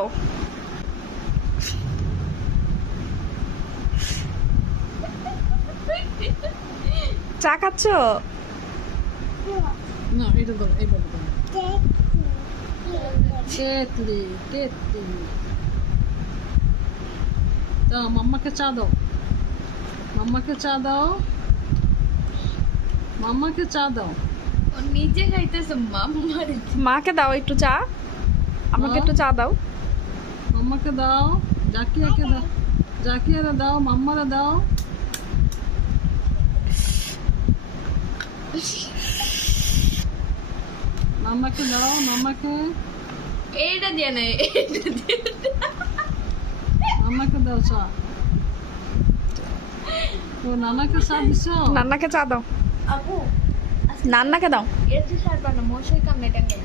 দাও। চা খাচ্ছ? না এটা দাও, এইভাবে দাও। তেতলি তেতলি দাও, মাম্মাকে চা দাও, মাম্মাকে চা দাও, মাম্মাকে চা দাও। ও নিজে খাইতেছে, মাম্মার মাকে দাও একটু চা, আমাকে একটু চা দাও। মাম্মাকে দাও, জাকিয়াকে দাও, জাকিয়ারে দাও, মাম্মারে দাও। মাম্মাকে দাও, মাম্মাকে, এইটা দিয়ে নেই, এইটা দিয়ে মাম্মাকে দাও চা। তো নানাকে চা দিছো? নান্নাকে চা দাও, আপু নান্নাকে দাও। এর যে সার বানা মশাই কামড়ে টাঙিয়ে